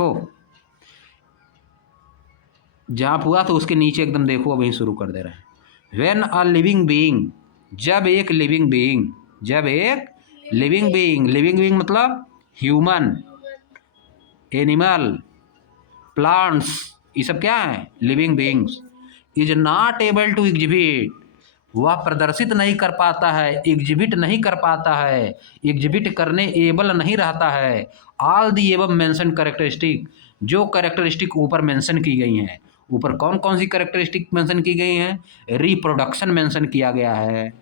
देखो जहाँ हुआ तो उसके नीचे एकदम देखो, अब यहीं शुरू कर दे रहे हैं। व्हेन अ लिविंग बीइंग, जब एक लिविंग बीइंग, जब एक लिविंग बीइंग, लिविंग बीइंग मतलब ह्यूमन, एनिमल, प्लांट्स, ये सब क्या है? Living beings. Is not able to exhibit, वह प्रदर्शित नहीं कर पाता है, एग्जिबिट नहीं कर पाता है, एग्जिबिट करने एबल नहीं रहता है। All the above mention characteristic, जो कैरेक्टरिस्टिक ऊपर मेंशन की गई हैं, ऊपर कौन कौन सी कैरेक्टरिस्टिक मेंशन की गई हैं? रिप्रोडक्शन मेंशन किया गया है,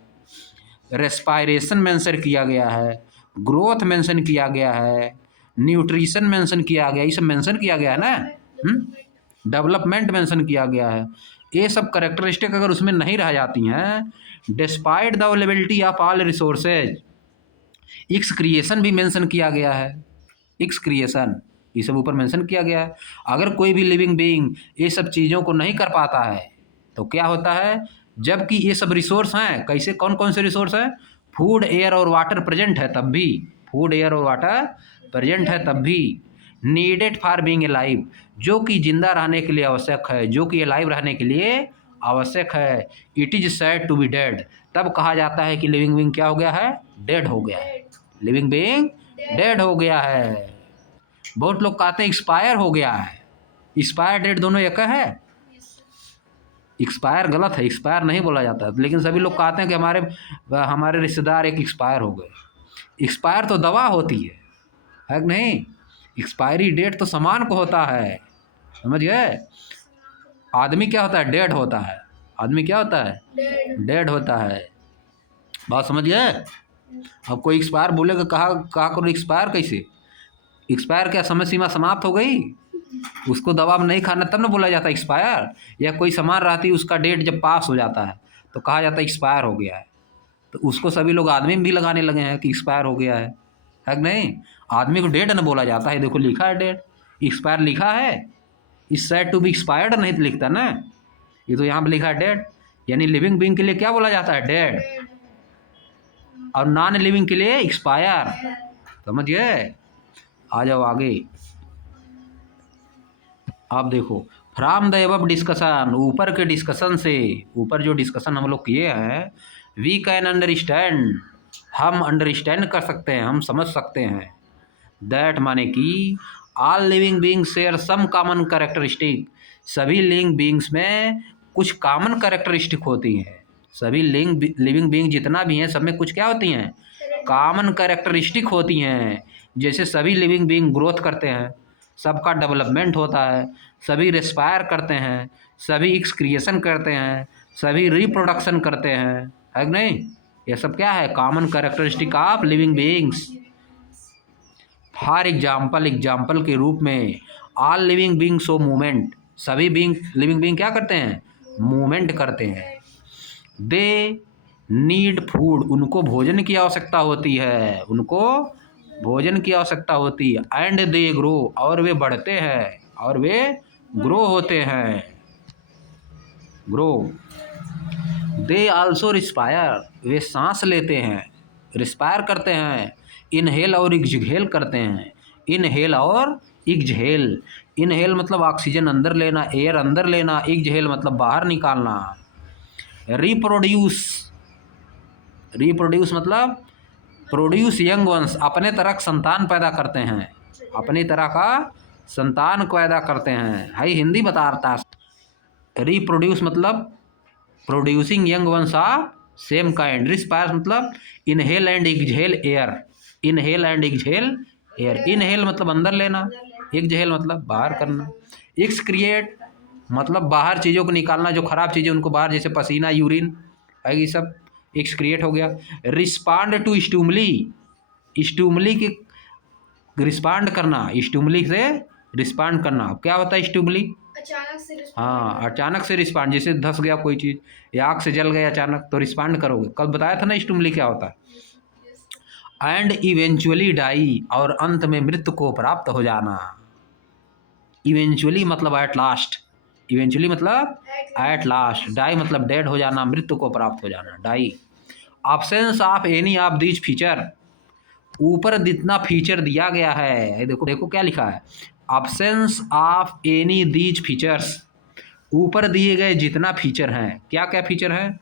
रेस्पायरेशन मेंशन किया गया है, ग्रोथ मेंशन किया गया है, न्यूट्रिशन मेंशन किया गया, ये सब मेंशन किया गया है ना, डेवलपमेंट मेंशन किया गया है। ये सब करेक्टरिस्टिक अगर उसमें नहीं रह जाती हैं, despite the availability of all resources, x creation भी मेंशन किया गया है, एक्स क्रिएशन, ये सब ऊपर मेंशन किया गया है। अगर कोई भी लिविंग बीइंग ये सब चीज़ों को नहीं कर पाता है तो क्या होता है? जबकि ये सब रिसोर्स हैं, कैसे, कौन कौन से रिसोर्स हैं? फूड, एयर और वाटर प्रेजेंट है तब भी, फूड, एयर और वाटर प्रेजेंट है तब भी। नीडेड फॉर बीइंग अलाइव, जो कि जिंदा रहने के लिए आवश्यक है, जो कि अलाइव रहने के लिए आवश्यक है। It is said to be dead, तब कहा जाता है कि लिविंग बीइंग क्या हो गया है? डेड हो गया है, लिविंग बीइंग डेड हो गया है। बहुत लोग कहते हैं एक्सपायर हो गया है, एक्सपायर डेट दोनों एक है। एक्सपायर गलत है, एक्सपायर नहीं बोला जाता है, लेकिन सभी लोग कहते हैं कि हमारे रिश्तेदार एक एक्सपायर हो गए। एक्सपायर तो दवा होती है कि नहीं? एक्सपायरी डेट तो सामान को होता है, समझ गए? आदमी क्या होता है? डेड होता है। आदमी क्या होता है? डेड होता है। बात समझ गए? अब कोई एक्सपायर बोलेगा, कहा करो एक्सपायर कैसे? एक्सपायर क्या समय सीमा समाप्त हो गई? उसको दवा में नहीं खाना तब ना बोला जाता है एक्सपायर। या कोई सामान रहती है उसका डेट जब पास हो जाता है तो कहा जाता है एक्सपायर हो गया है। तो उसको सभी लोग आदमी में भी लगाने लगे हैं कि एक्सपायर हो गया है कि नहीं? आदमी को डेड ना बोला जाता है, देखो लिखा है डेड, एक्सपायर लिखा है, इस सेड टू बी एक्सपायर्ड नहीं तो लिखता ना, ये तो यहाँ पर लिखा है डेड। यानी लिविंग बीइंग के लिए क्या बोला जाता है? डेड, और नॉन लिविंग के लिए एक्सपायर। समझ गए? आ जाओ आगे। आप देखो, फ्रॉम द एबव डिस्कशन, ऊपर के डिस्कशन से, ऊपर जो डिस्कशन हम लोग किए हैं, वी कैन अंडरस्टैंड, हम अंडरस्टैंड कर सकते हैं, हम समझ सकते हैं। दैट माने कि all living beings share some common characteristic, सभी लिविंग बीइंग्स में कुछ कॉमन कैरेक्टरिस्टिक होती हैं। सभी लिविंग बीइंग जितना भी हैं सब में कुछ क्या होती हैं? कॉमन कैरेक्टरिस्टिक होती हैं। जैसे सभी लिविंग बीइंग ग्रोथ करते हैं, सबका डेवलपमेंट होता है, सभी रेस्पायर करते हैं, सभी एक्सक्रिएशन करते हैं, सभी रिप्रोडक्शन करते हैं, है कि नहीं? ये सब क्या है? Common characteristic of living beings. For example, example के रूप में, all living being show movement, सभी लिविंग बीइंग क्या करते हैं? मूवमेंट करते हैं। दे नीड फूड, उनको भोजन की आवश्यकता होती है, उनको भोजन की आवश्यकता होती है। एंड दे ग्रो, और वे बढ़ते हैं, और वे ग्रो होते हैं, ग्रो। दे आल्सो रिस्पायर, वे सांस लेते हैं, रिस्पायर करते हैं। इनहेल और एक्सहेल करते हैं, इनहेल और एक्सहेल। इनहेल मतलब ऑक्सीजन अंदर लेना, एयर अंदर लेना, एक्सहेल मतलब बाहर निकालना। रिप्रोड्यूस, रिप्रोड्यूस मतलब प्रोड्यूस यंग वंस, अपने तरह का संतान पैदा करते हैं, अपनी तरह का संतान पैदा करते हैं, हाई हिंदी बता रहा था। रिप्रोड्यूस मतलब producing young ones of same kind. Respire मतलब inhale and exhale air, inhale and exhale air. Inhale मतलब अंदर लेना, एक्सहेल मतलब बाहर करना। एक्सक्रिएट मतलब बाहर चीज़ों को निकालना, जो खराब चीज़ें उनको बाहर, जैसे पसीना, यूरिन है, ये सब एक्सक्रिएट हो गया। रिस्पांड टू स्टूमली, स्टूमली के रिस्पांड करना, स्टूमली से रिस्पांड करना। क्या होता है स्टूमली? अचानक से हाँ, अचानक से रिस्पांड, जैसे धस गया कोई चीज़ या आग से जल गया अचानक तो रिस्पांड करोगे। कल बताया था ना स्टूमली क्या होता है। एंड इवेंचुअली डाई, और अंत में मृत्यु को प्राप्त हो जाना। इवेंचुअली मतलब एट लास्ट, इवेंचुअली मतलब एट लास्ट, डाई मतलब डेड हो जाना, मृत्यु को प्राप्त हो जाना, die. Absence of any of these feature, ऊपर जितना फीचर दिया गया है, देखो देखो क्या लिखा है, absence of any these features, ऊपर दिए गए जितना फीचर हैं, क्या क्या फीचर है,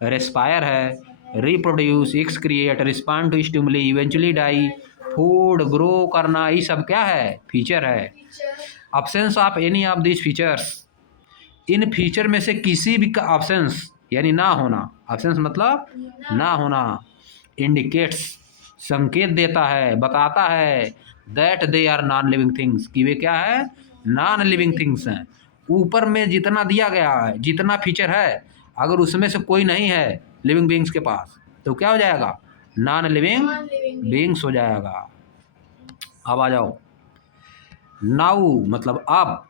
रेस्पायर है, reproduce, excrete, respond to stimuli, eventually die, food, grow करना, ये सब क्या है, फीचर है। absence of any of these features, इन फीचर में से किसी भी का absence यानी ना होना, absence मतलब ना होना, इंडिकेट्स संकेत देता है, बताता है that they are non living things, कि वे क्या है, नॉन लिविंग थिंग्स हैं। ऊपर में जितना दिया गया है, जितना फीचर है, अगर उसमें से कोई नहीं है लिविंग बीइंग्स के पास, तो क्या हो जाएगा, नॉन लिविंग बीइंग्स हो जाएगा। अब आ जाओ, नाउ मतलब अब,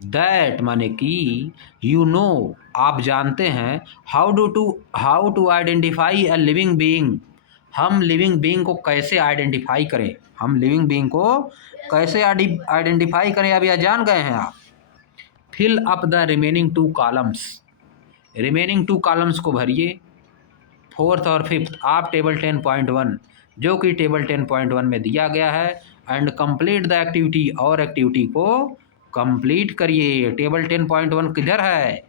दैट माने कि, यू नो आप जानते हैं, how to identify a living being, हम लिविंग बीइंग को कैसे आइडेंटिफाई करें, हम लिविंग बीइंग को कैसे आइडेंटिफाई करें, अब यह जान गए हैं आप। Fill up the remaining 2 columns, remaining 2 columns को भरिए, 4th और 5th आप टेबल 10.1 जो कि टेबल 10.1 में दिया गया है, एंड कंप्लीट द एक्टिविटी, और एक्टिविटी को कंप्लीट करिए। टेबल 10.1 किधर है,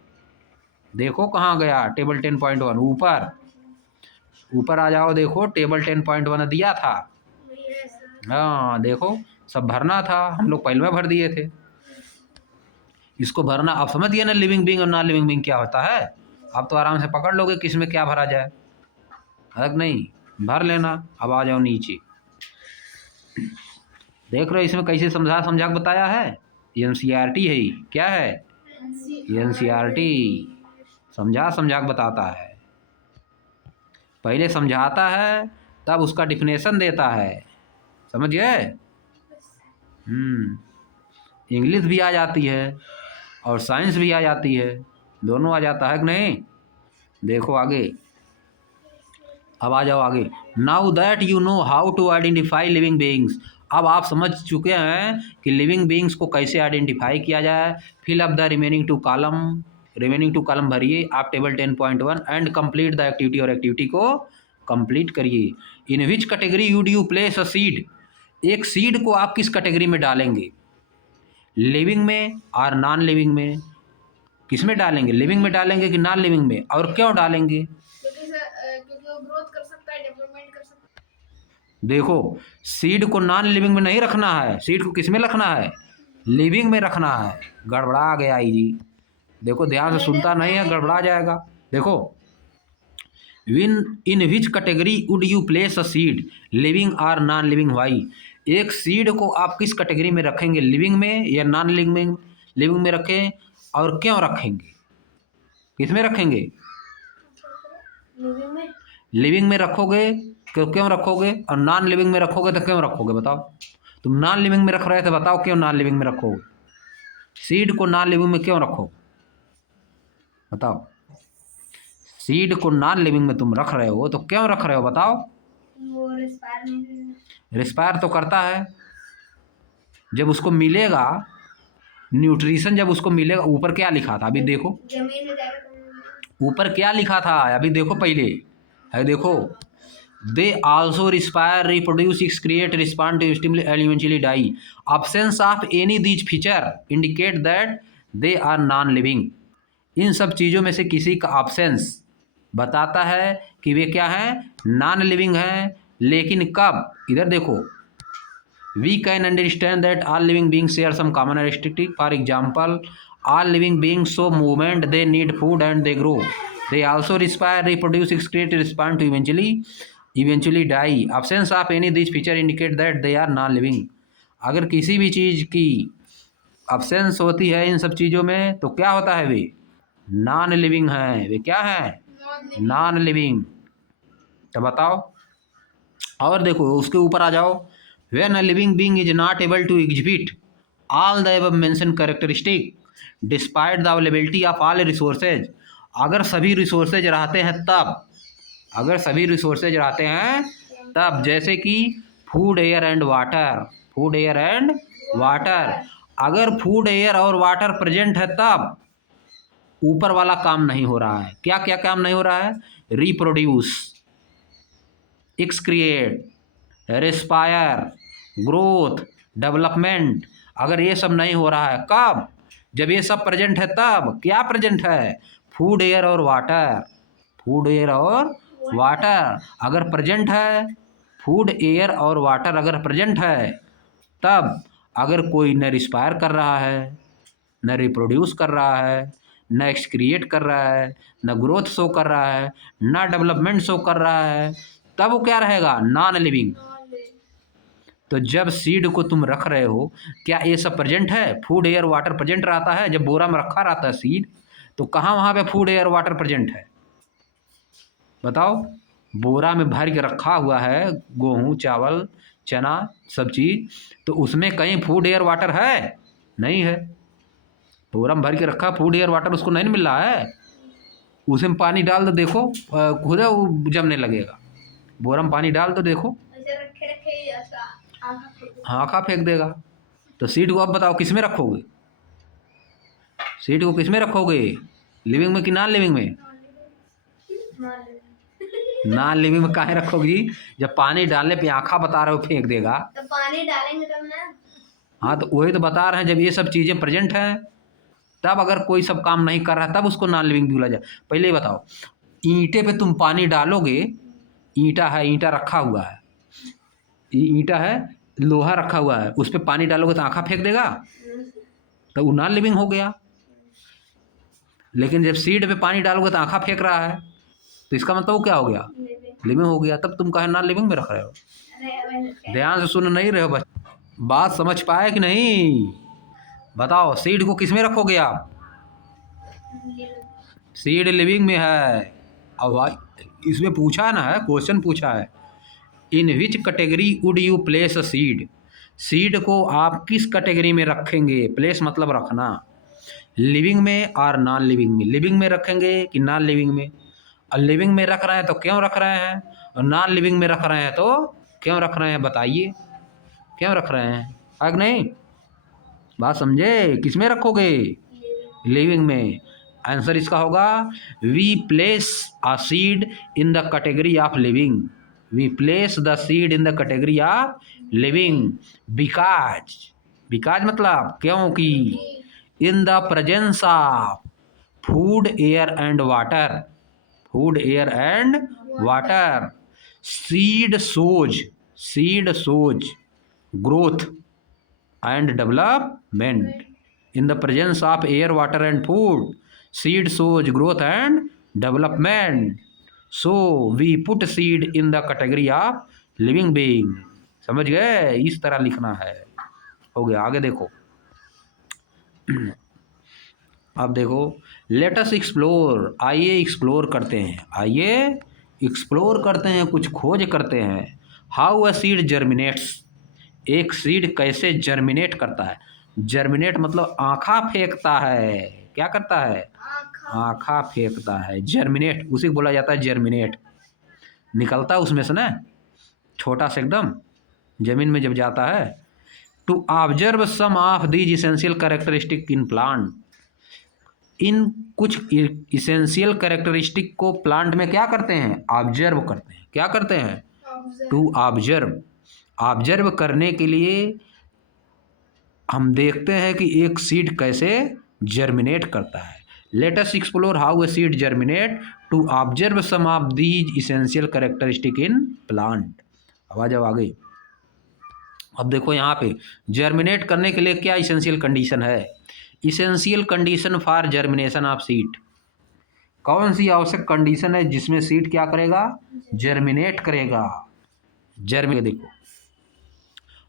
देखो कहाँ गया टेबल 10.1, ऊपर, ऊपर आ जाओ, देखो टेबल 10.1 दिया था, हाँ देखो सब भरना था, हम लोग पहले में भर दिए थे, इसको भरना। आप समझ गए ना लिविंग बीइंग और नॉन लिविंग बीइंग क्या होता है, आप तो आराम से पकड़ लोगे किस में क्या भरा जाए, अलग नहीं, भर लेना। अब आ जाओ नीचे, देख रहे हो इसमें कैसे समझा समझा के बताया है, एनसीईआरटी है, क्या है, एनसीईआरटी समझा समझा के बताता है, पहले समझाता है तब उसका डिफिनेशन देता है, समझ गए। इंग्लिश भी आ जाती है और साइंस भी आ जाती है, दोनों आ जाता है कि नहीं। देखो आगे, अब आ जाओ आगे, now that you know how to identify living beings, अब आप समझ चुके हैं कि लिविंग बीइंग्स को कैसे आइडेंटिफाई किया जाए। Fill up the remaining 2 column, remaining 2 column भरिए आप table 10.1 and complete the activity, और एक्टिविटी को कंप्लीट करिए। In which category would you place a seed, एक सीड को आप किस कैटेगरी में डालेंगे, लिविंग में और नॉन लिविंग में, किस में डालेंगे, लिविंग में डालेंगे कि नॉन लिविंग में, और क्यों डालेंगे, क्योंकि वो ग्रोथ कर सकता है, डेवलपमेंट कर सकता है। देखो सीड को नॉन लिविंग में नहीं रखना है, सीड को किस में रखना है, लिविंग में रखना है। गड़बड़ा गया जी, देखो ध्यान से सुनता नहीं है, गड़बड़ा जाएगा। देखो, in which category would you place a seed, living और नॉन लिविंग, वाई, एक सीड को आप किस कैटेगरी में रखेंगे, लिविंग में या नॉन लिविंग, लिविंग में रखें, और क्यों रखेंगे, किस में रखेंगे, लिविंग में, लिविंग में रखोगे क्यों रखोगे, और नॉन लिविंग में रखोगे तो क्यों रखोगे, बताओ। तुम नॉन लिविंग में रख रहे थे, बताओ क्यों नॉन लिविंग में रखोगे, सीड को नॉन लिविंग में क्यों रखो, बताओ। सीड को नॉन लिविंग में तुम रख रहे हो तो क्यों रख रहे हो, बताओ। वो रिस्पायर नहीं, रिस्पायर तो करता है, जब उसको मिलेगा न्यूट्रिशन, जब उसको मिलेगा, ऊपर क्या लिखा था अभी देखो, जमीन में जाकर ऊपर क्या लिखा था अभी देखो, पहले है देखो, they also respire, reproduce, excrete, respond to stimuli and eventually die. Absence of any these feature indicate that they are non living, इन सब चीज़ों में से किसी का अब्सेंस बताता है कि वे क्या हैं, नॉन लिविंग हैं। लेकिन कब, इधर देखो, we can understand that all living beings share some common characteristic, for example all living beings show movement, they need food and they grow, they also respire, reproduce, excrete, respond to eventually die. Absence of any this feature indicate that they are non living, अगर किसी भी चीज़ की absence होती है इन सब चीज़ों में तो क्या होता है, वे नॉन लिविंग हैं, वे क्या हैं, नॉन लिविंग। तो बताओ, और देखो उसके ऊपर आ जाओ, when a living being is not able to exhibit all the above mentioned characteristic despite the availability of all resources, अगर सभी रिसोर्सेज रहते हैं तब, अगर सभी रिसोर्सेज रहते हैं तब, जैसे कि food, air and water, food, air and water, अगर फूड, एयर और वाटर प्रेजेंट है तब ऊपर वाला काम नहीं हो रहा है। क्या क्या काम नहीं हो रहा है, reproduce, excrete, respire, growth, development, अगर ये सब नहीं हो रहा है कब, जब ये सब प्रेजेंट है तब। क्या प्रेजेंट है, फूड एयर और वाटर, फूड एयर और वाटर अगर प्रेजेंट है, फूड एयर और वाटर अगर प्रेजेंट है तब। अगर कोई न रिस्पायर कर रहा है, न रिप्रोड्यूस कर रहा है, न एक्सक्रिएट कर रहा है, न ग्रोथ शो कर रहा है, न डेवलपमेंट शो कर रहा है, तब वो क्या रहेगा, नॉन लिविंग। तो जब सीड को तुम रख रहे हो, क्या ये सब प्रेजेंट है, फूड एयर वाटर प्रेजेंट रहता है। जब बोरा में रखा रहता है सीड, तो कहाँ वहाँ पे फूड एयर वाटर प्रेजेंट है, बताओ। बोरा में भर के रखा हुआ है गेहूँ चावल चना सब चीज़, तो उसमें कहीं फूड एयर वाटर है, नहीं है। बोरा में भर के रखा, फूड एयर वाटर उसको नहीं मिल रहा है। उसमें पानी डाल दो, देखो खुद वो जमने लगेगा। बोरा में पानी डाल दो, देखो ऐसे रखे रखे ऐसा आँख फेंक दो। आँखा फेंक देगा। तो सीड को अब बताओ किस में रखोगे, सीड को किस में रखोगे, लिविंग में कि नॉन लिविंग में। नॉन लिविंग में काहे रखोगी, जब पानी डालने पे आँखा बता रहे हो फेंक देगा। तो पानी डालेंगे तब ना। हाँ तो वही तो बता रहे हैं, जब ये सब चीज़ें प्रेजेंट हैं तब। अगर कोई सब काम नहीं कर रहा तब उसको नॉन लिविंग बोला जाए। पहले ही बताओ, ईंटे पे तुम पानी डालोगे, ईंटा है, ईंटा रखा हुआ है, ईंटा है, लोहा रखा हुआ है, उस पर पानी डालोगे तो आँखा फेंक देगा, तो वो नॉन लिविंग हो गया। लेकिन जब सीड पे पानी डालोगे तो आँखा फेंक रहा है, तो इसका मतलब वो क्या हो गया, लिविंग हो गया। तब तुम कहे नॉन लिविंग में रख रहे हो। ध्यान से सुन नहीं रहे हो बस, बात समझ पाए कि नहीं। बताओ सीड को किस में रखोगे आप, सीड लिविंग में है। अब भाई इसमें पूछा है ना, है क्वेश्चन पूछा है, in which category would you place a seed. Seed को आप किस कैटेगरी में रखेंगे, प्लेस मतलब रखना, लिविंग में और नॉन लिविंग में। लिविंग में रखेंगे कि नॉन लिविंग में। और लिविंग में रख रहे हैं तो क्यों रख रहे हैं, और नॉन लिविंग में रख रहे हैं तो क्यों रख रहे हैं, बताइए क्यों रख रहे हैं, है कि नहीं। बात समझे, किस में रखोगे, लिविंग में। आंसर इसका होगा we place a seed in the category of living, we place the seed in the category of living because, because मतलब क्योंकि, in the presence of food air and water, food air and water, seed shows, seed shows growth and development. In the presence of air, water and food, seed shows growth and development. So we put seed in the category of living being. समझ गए, इस तरह लिखना है। हो गया, आगे देखो। अब देखो, लेट अस एक्सप्लोर, आइए एक्सप्लोर करते हैं, आइए एक्सप्लोर करते हैं, कुछ खोज करते हैं। हाउ अ सीड जर्मिनेट्स, एक सीड कैसे जर्मिनेट करता है। जर्मिनेट मतलब आँखा फेंकता है, क्या करता है, आँखा फेंकता है। जर्मिनेट उसी को बोला जाता है जर्मिनेट, निकलता है उसमें से ना, छोटा सा एकदम जमीन में जब जाता है। To observe some of these essential characteristic in plant, इन कुछ इसेंशियल कैरेक्टरिस्टिक को प्लांट में क्या करते हैं, ऑब्जर्व करते हैं। क्या करते हैं, टू ऑब्जर्व, ऑब्जर्व करने के लिए हम देखते हैं कि एक सीड कैसे जर्मिनेट करता है। Let us explore how a seed germinate to observe some of these essential characteristic in plant. आवाज अब आ गई। अब देखो यहाँ पे जर्मिनेट करने के लिए क्या इसेंशियल कंडीशन है, essential condition for germination of seed. कौन सी आवश्यक कंडीशन है जिसमें सीड क्या करेगा, जर्मिनेट करेगा। जर्मिनेट देखो,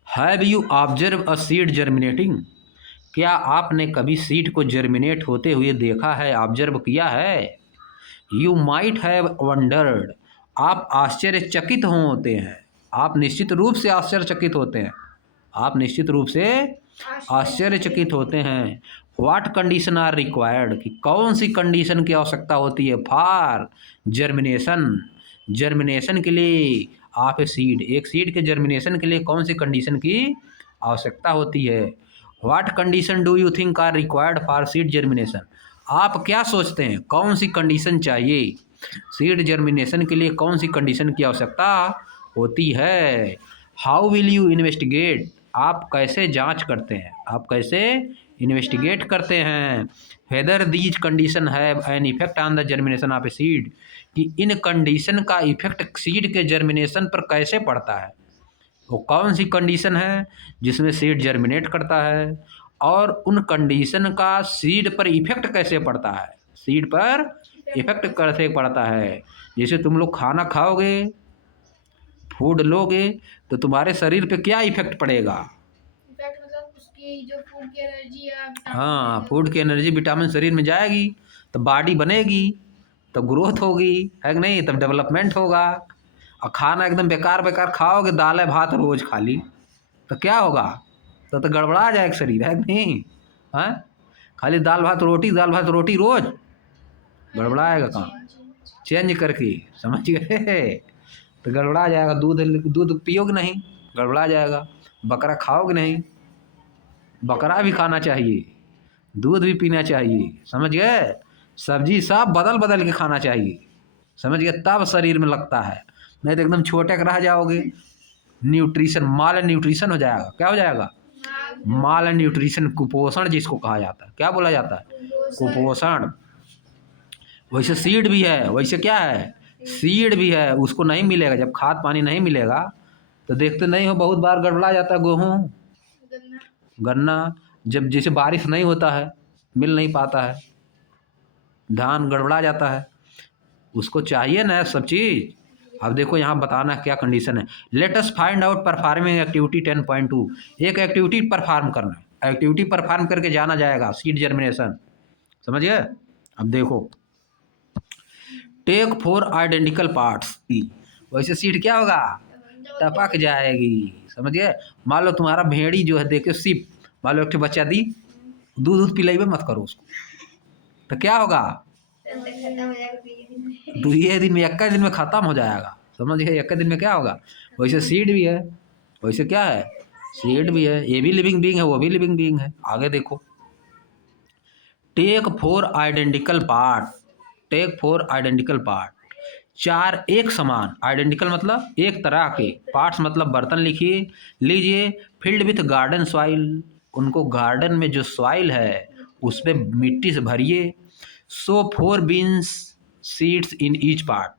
have you observe a seed germinating, क्या आपने कभी सीड को जर्मिनेट होते हुए देखा है, ऑब्जर्व किया है। यू माइट हैव वंडर्ड, आप आश्चर्यचकित होते हैं, आप निश्चित रूप से आश्चर्यचकित होते हैं, आप निश्चित रूप से आश्चर्यचकित होते हैं। व्हाट कंडीशन आर रिक्वायर्ड, कि कौन सी कंडीशन की आवश्यकता होती है, फॉर जर्मिनेशन, जर्मिनेशन के लिए ऑफ ए सीड, एक सीड के जर्मिनेशन के लिए कौन सी कंडीशन की आवश्यकता होती है। What condition do you think are required for seed germination, आप क्या सोचते हैं कौन सी कंडीशन चाहिए सीड जर्मिनेशन के लिए, कौन सी कंडीशन की आवश्यकता होती है। हाउ विल यू इन्वेस्टिगेट, आप कैसे जांच करते हैं, आप कैसे इन्वेस्टिगेट करते हैं। Whether these condition have an effect on the germination of a seed, कि इन कंडीशन का इफेक्ट सीड के जर्मिनेशन पर कैसे पड़ता है। वो कौन सी कंडीशन है जिसमें सीड जर्मिनेट करता है, और उन कंडीशन का सीड पर इफेक्ट कैसे पड़ता है, सीड पर इफेक्ट कैसे पड़ता है। जैसे तुम लोग खाना खाओगे, फूड लोगे, तो तुम्हारे शरीर पे क्या इफेक्ट पड़ेगा। इनफैक्ट मतलब उसकी जो फूड की एनर्जी या विटामिन हाँ, फूड की एनर्जी विटामिन शरीर में जाएगी, तो बॉडी बनेगी, तो ग्रोथ होगी, है कि नहीं, तब डेवलपमेंट होगा। और खाना एकदम बेकार बेकार खाओगे, दाल भात रोज खाली, तो क्या होगा, तो गड़बड़ा जाएगा शरीर, है कि नहीं। हाँ, खाली दाल भात रोटी रोज गड़बड़ाएगा काम, चेंज करके, समझ गए, तो गड़बड़ा जाएगा। दूध दूध पियोगे नहीं, गड़बड़ा जाएगा। बकरा खाओगे नहीं, बकरा भी खाना चाहिए, दूध भी पीना चाहिए, समझ गए। सब्जी सब बदल बदल के खाना चाहिए, समझ गए, तब शरीर में लगता है। नहीं तो एकदम छोटे के रह जाओगे, न्यूट्रिशन माल न्यूट्रिशन हो जाएगा। क्या हो जाएगा, माल न्यूट्रिशन, कुपोषण जिसको कहा जाता है। क्या बोला जाता है, कुपोषण। वैसे सीड भी है, वैसे क्या है, सीड भी है, उसको नहीं मिलेगा। जब खाद पानी नहीं मिलेगा तो देखते नहीं हो, बहुत बार गड़बड़ा जाता है गेहूँ, गन्ना, जब जैसे बारिश नहीं होता है, मिल नहीं पाता है, धान गड़बड़ा जाता है, उसको चाहिए ना सब चीज़। अब देखो यहाँ बताना क्या कंडीशन है। Let us find out performing activity 10.2। एक एक्टिविटी परफॉर्म करना है, एक्टिविटी परफॉर्म करके जाना जाएगा सीड जर्मिनेशन, समझ गए। अब देखो, टेक 4 आइडेंटिकल पार्ट्स, वैसे सीड क्या होगा, टपक जाएगी, समझ गए। मान लो तुम्हारा भेड़ी जो है, देखो सिप, मान लो एक बच्चा दी, दूध पिलाइबे मत करो उसको, तो क्या होगा, दूसरे दिन में, एक दिन में खत्म हो जाएगा, समझ गए, एक दिन में क्या होगा। वैसे सीड भी है, वैसे क्या है, सीड भी है, ये भी लिविंग बीइंग है, वो भी लिविंग बीइंग है। आगे देखो, take 4 identical part, take 4 identical part, 4 एक समान, आइडेंटिकल मतलब एक तरह के, पार्ट्स मतलब बर्तन लिखिए, लीजिए, फिल्ड विथ गार्डन सॉइल, उनको गार्डन में जो सॉइल है उसमें मिट्टी से भरिए। So 4 beans seeds in each part,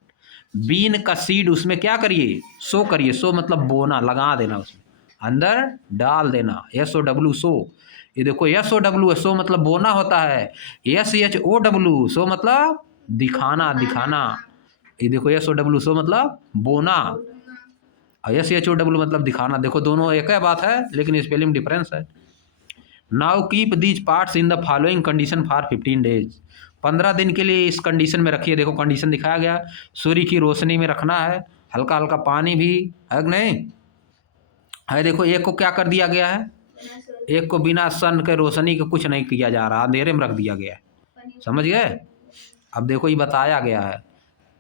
bean का सीड उसमें क्या करिए, सो करिए, सो मतलब बोना, लगा देना, उसमें अंदर डाल देना, SOW सो। ये देखो SOW, सो मतलब बोना होता है, SHOW सो मतलब दिखाना, दिखाना। ये देखो SOW सो मतलब बोना, और SHOW मतलब दिखाना। देखो दोनों एक ही बात है, लेकिन स्पेलिंग डिफरेंस है। Now keep these parts in the following condition for 15 days, 15 दिन के लिए इस कंडीशन में रखिए। देखो कंडीशन दिखाया गया, सूर्य की रोशनी में रखना है, हल्का हल्का पानी भी है कि नहीं है। देखो एक को क्या कर दिया गया है, एक को बिना सन के रोशनी के कुछ नहीं किया जा रहा, अंधेरे में रख दिया गया है, समझ गए। अब देखो ये बताया गया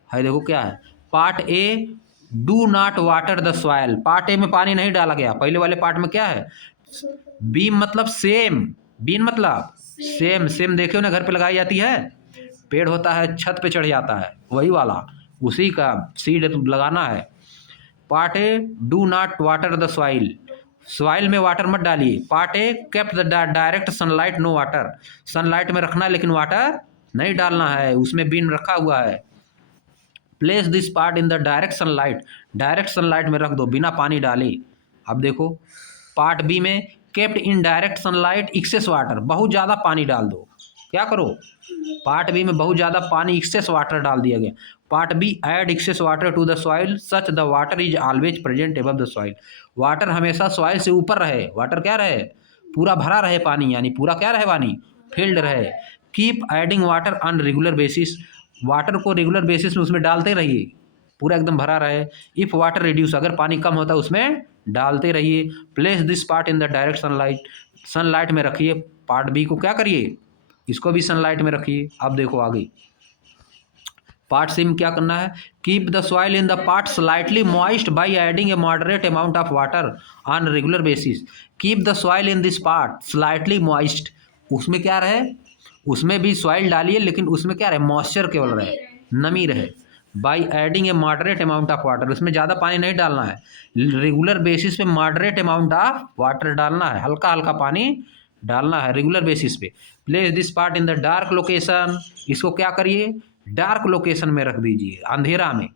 है देखो क्या है, part A, do not water the soil, part A में पानी नहीं डाला गया। पहले वाले पार्ट में क्या है, बीम मतलब सेम, बीन मतलब सेम, सेम देखे हो ना, घर पे लगाई जाती है, पेड़ होता है छत पे चढ़ जाता है, वही वाला, उसी का सीड लगाना है। Part A, do not water the soil, soil में वाटर मत डालिए। Part A, kept the direct sunlight no water, sunlight में रखना है लेकिन वाटर नहीं डालना है, उसमें बीन रखा हुआ है। Place this part in the direct sunlight, direct sunlight में रख दो बिना पानी डाले। अब देखो पार्ट बी में, kept in direct sunlight excess water, बहुत ज़्यादा पानी डाल दो। क्या करो, पार्ट बी में बहुत ज़्यादा पानी, एक्सेस वाटर डाल दिया गया। Part B, add excess water to the soil such the water is always present above the soil, water हमेशा सॉइल से ऊपर रहे, वाटर क्या रहे, पूरा भरा रहे पानी, यानी पूरा क्या रहे पानी, फिल्ड रहे। Keep adding water on regular basis, water को रेगुलर बेसिस में उसमें डालते रहिए, पूरा एकदम भरा रहे। इफ़ वाटर रिड्यूस, अगर पानी कम होता है उसमें डालते रहिए। Place this part in the direct sunlight, sunlight में रखिए। पार्ट बी को क्या करिए, इसको भी सनलाइट में रखिए। अब देखो आगे, पार्ट सी में क्या करना है, keep the soil in the part slightly moist by adding A moderate amount of water on regular basis. Keep the soil in this part slightly moist, उसमें क्या रहे, उसमें भी सॉइल डालिए लेकिन उसमें क्या रहे, मॉइस्चर केवल रहे, नमी रहे। By adding A moderate amount of water, उसमें ज़्यादा पानी नहीं डालना है, रेगुलर बेसिस पे मॉडरेट अमाउंट ऑफ वाटर डालना है, हल्का हल्का पानी डालना है रेगुलर बेसिस पे। Place this part in the dark location, इसको क्या करिए, डार्क लोकेशन में रख दीजिए, अंधेरा में,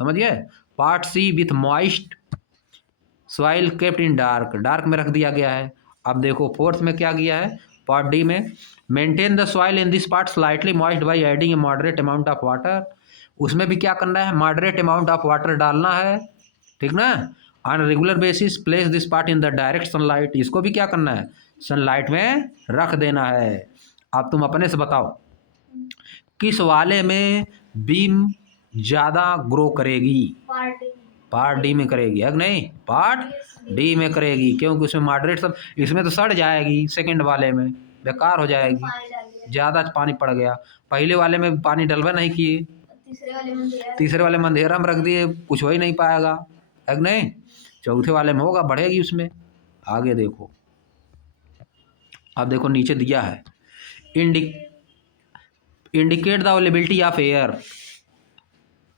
समझिए। Part C with moist soil kept in dark, dark में रख दिया गया है। अब देखो फोर्थ में क्या किया है, पार्ट डी में, maintain the soil in this part slightly moist by adding A moderate amount of water, उसमें भी क्या करना है, मॉडरेट अमाउंट ऑफ वाटर डालना है, ठीक ना। On regular basis place this part in the direct sunlight, इसको भी क्या करना है, सनलाइट में रख देना है। अब तुम अपने से बताओ किस वाले में बीम ज़्यादा ग्रो करेगी, पार्ट डी में करेगी है नहीं, पार्ट डी में करेगी, क्योंकि उसमें मॉडरेट सब, इसमें तो सड़ जाएगी, सेकंड वाले में बेकार हो जाएगी, ज़्यादा पानी पड़ गया। पहले वाले में पानी डलवा नहीं किए, तीसरे वाले में अंधेरा में रख दिए, कुछ हो ही नहीं पाएगा है नहीं। चौथे वाले में होगा, बढ़ेगी उसमें। आगे देखो, अब देखो नीचे दिया है, indicate the availability of air,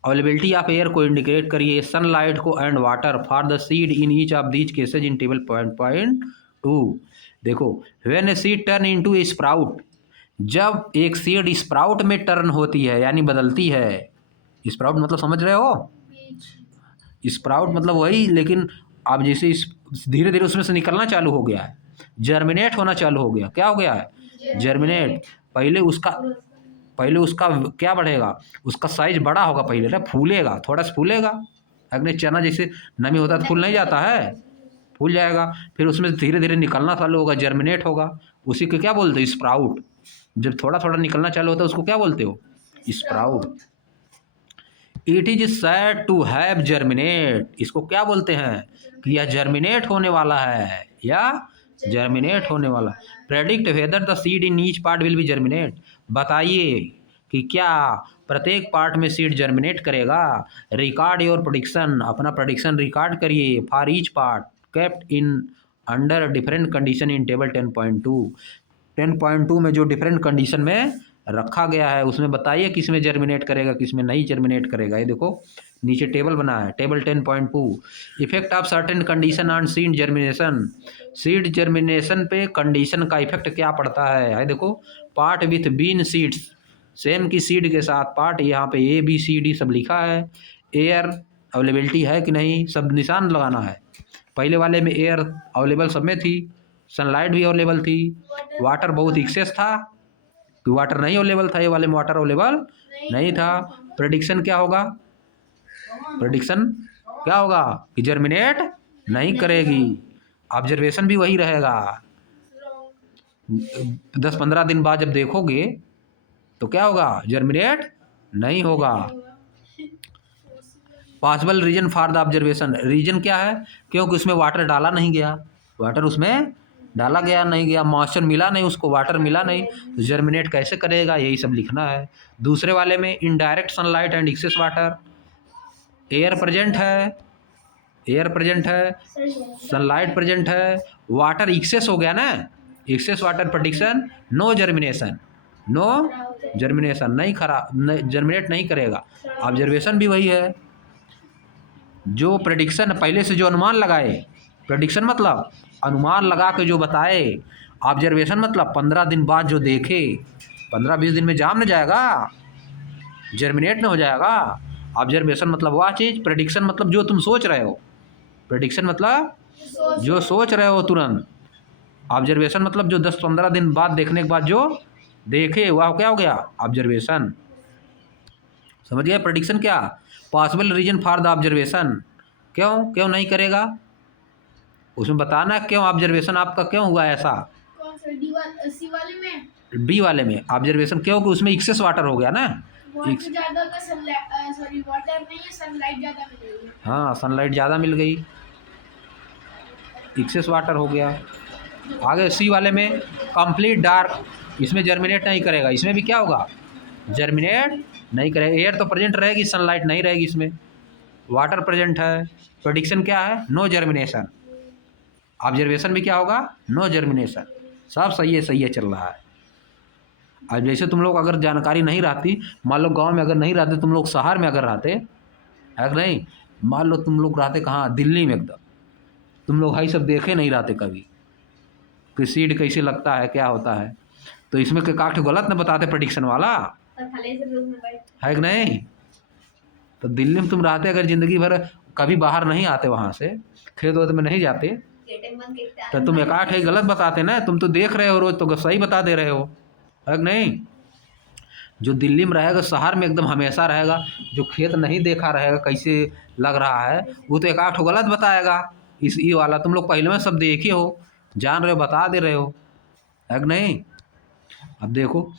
availability of air को इंडिकेट करिए, सनलाइट को and water for the seed in each of these cases in table point 2। देखो when a seed turn into A sprout, जब एक सीड स्प्राउट में turn होती है यानी बदलती है, स्प्राउट मतलब समझ रहे हो, स्प्राउट मतलब वही, लेकिन अब जैसे धीरे धीरे उसमें से निकलना चालू हो गया है, जर्मिनेट होना चालू हो गया, क्या हो गया है, जर्मिनेट। पहले उसका क्या बढ़ेगा, उसका साइज बड़ा होगा, पहले ना फूलेगा, थोड़ा सा फूलेगा, अग्नि चना जैसे नमी होता है तो फूल नहीं जाता है, फूल जाएगा, फिर उसमें धीरे धीरे निकलना चालू होगा, जर्मिनेट होगा, उसी को क्या बोलते हैं, स्प्राउट। जब थोड़ा थोड़ा निकलना चालू होता है उसको क्या बोलते हो, sprout. It is said to have germinate, इसको क्या बोलते हैं कि यह जर्मिनेट होने वाला है, या जर्मिनेट होने वाला। Predict whether the seed in each part will be germinate, बताइए कि क्या प्रत्येक पार्ट में सीड जर्मिनेट करेगा। रिकॉर्ड योर प्रेडिक्शन, अपना प्रेडिक्शन रिकॉर्ड करिए for each part kept in under different condition in table 10.2। 10.2 में जो डिफरेंट कंडीशन में रखा गया है उसमें बताइए किस में जर्मिनेट करेगा, किस में नहीं जर्मिनेट करेगा। ये देखो नीचे टेबल बना है, table 10.2, effect of certain condition on seed germination, seed germination पे कंडीशन का इफेक्ट क्या पड़ता है देखो। पार्ट विथ बीन सीड्स, सेम की सीड के साथ पार्ट, यहाँ पे ABCD सब लिखा है। एयर अवेलेबिलिटी है कि नहीं, सब निशान लगाना है। पहले वाले में एयर अवेलेबल सब में थी, सनलाइट भी अवेलेबल थी, वाटर बहुत एक्सेस था, तो वाटर नहीं अवेलेबल था, ये वाले में वाटर अवेलेबल नहीं था। प्रेडिक्शन क्या होगा, प्रेडिक्शन क्या होगा कि जर्मिनेट नहीं करेगी, ऑब्जर्वेशन भी वही रहेगा। 10-15 दिन बाद जब देखोगे तो क्या होगा, जर्मिनेट नहीं होगा। Possible reason for the observation, reason क्या है, क्योंकि उसमें वाटर डाला नहीं गया, वाटर उसमें डाला गया नहीं गया, मॉइस्चर मिला नहीं उसको, वाटर मिला नहीं, तो जर्मिनेट कैसे करेगा, यही सब लिखना है। दूसरे वाले में indirect sunlight and excess water, air present है, एयर प्रेजेंट है, सनलाइट प्रेजेंट है, वाटर एक्सेस हो गया ना, excess water prediction, no germination, no germination, नहीं खराब, जर्मिनेट नहीं करेगा। ऑब्जर्वेशन भी वही है, जो प्रेडिक्शन पहले से जो अनुमान लगाए, प्रेडिक्शन मतलब अनुमान लगा के जो बताए, ऑब्जर्वेशन मतलब 15 दिन बाद जो देखे, 15-20 दिन में जाम न जाएगा, जर्मिनेट न हो जाएगा। ऑब्जर्वेशन मतलब वह चीज़, प्रेडिक्शन मतलब जो तुम सोच रहे हो, प्रेडिक्शन मतलब जो सोच रहे हो तुरंत, ऑब्जर्वेशन मतलब जो 10-15 दिन बाद देखने के बाद जो देखे वह क्या हो गया, ऑब्जर्वेशन। समझ गया, प्रेडिक्शन क्या, possible reason for the observation, क्यों नहीं करेगा, उसमें बताना क्यों ऑब्जर्वेशन आपका क्यों हुआ ऐसा। कौन सा, सी वाले में, बी वाले में ऑब्जर्वेशन क्यों, कि उसमें एक्सेस वाटर हो गया ना, वाटर ज़्यादा का, सॉरी वाटर नहीं है, सनलाइट ज़्यादा मिल गई है, हाँ सनलाइट ज़्यादा मिल गई, एक्सेस वाटर हो गया। आगे सी वाले में कंप्लीट डार्क, इसमें जर्मिनेट नहीं करेगा, इसमें भी क्या होगा, जर्मिनेट नहीं करेगा। एयर तो प्रेजेंट रहेगी, सनलाइट नहीं रहेगी, इसमें वाटर प्रेजेंट है। प्रेडिक्शन क्या है, नो जर्मिनेशन। ऑब्जर्वेशन भी क्या होगा, नो जर्मिनेशन। सब सही है चल रहा है। अब जैसे तुम लोग अगर जानकारी नहीं रहती, मान लो गांव में अगर नहीं रहते, तुम लोग शहर में अगर रहते है कि नहीं, मान लो तुम लोग रहते कहाँ, दिल्ली में एकदम, तुम लोग हाई सब देखे नहीं रहते कभी कि सीड कैसे लगता है, क्या होता है। तो इसमें के काठ गलत न बताते प्रेडिक्शन वाला, है कि नहीं। तो दिल्ली में तुम रहते अगर ज़िंदगी भर, कभी बाहर नहीं आते, वहाँ से खेत वेत में नहीं जाते, तो तुम एक आठ है गलत बताते ना। तुम तो देख रहे हो रोज, तो सही बता दे रहे हो, है कि नहीं। जो दिल्ली में रहेगा, शहर में एकदम हमेशा रहेगा, जो खेत नहीं देखा रहेगा कैसे लग रहा है, वो तो एक आठ गलत बताएगा। इस ये वाला तुम लोग पहले में सब देखे हो, जान रहे हो, बता दे रहे हो, है कि नहीं। अब देखो,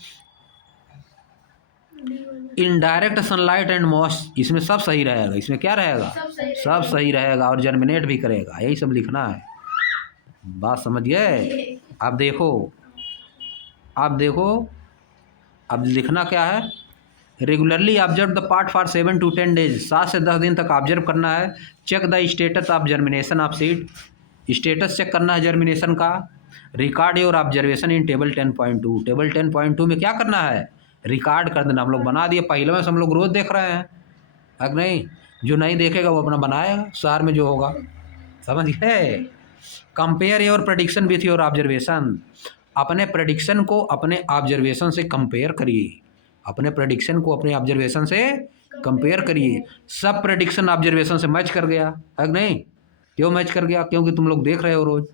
इनडायरेक्ट सनलाइट एंड मॉइस्ट, इसमें सब सही रहेगा। इसमें क्या रहेगा, सब सही रहेगा, और जर्मिनेट भी करेगा, यही सब लिखना है। बात समझ गए। अब देखो, अब देखो, अब लिखना क्या है, regularly observe the part for 7 to 10 days, 7 से 10 दिन तक ऑब्जर्व करना है। Check the status of germination of seed, status check करना है जर्मिनेशन का। Record your observation in table 10.2, table 10.2 में क्या करना है, रिकॉर्ड कर देना। हम लोग बना दिए, पहले में से हम लोग रोज देख रहे हैं, अगर नहीं, जो नहीं देखेगा वो अपना बनाएगा, शहर में जो होगा, समझ गए। Compare your prediction with your observation, अपने प्रेडिक्शन को अपने ऑब्जर्वेशन से कंपेयर करिए, अपने प्रेडिक्शन को अपने ऑब्जर्वेशन से कंपेयर करिए। सब प्रेडिक्शन ऑब्जर्वेशन से मैच कर गया, है कि नहीं। क्यों मैच कर गया, क्योंकि तुम लोग देख रहे हो रोज,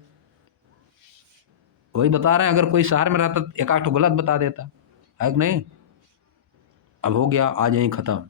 वही बता रहे हैं। अगर कोई शहर में रहता, एक आठ गलत बता देता, है कि नहीं। अब हो गया, आ जाए ख़त्म।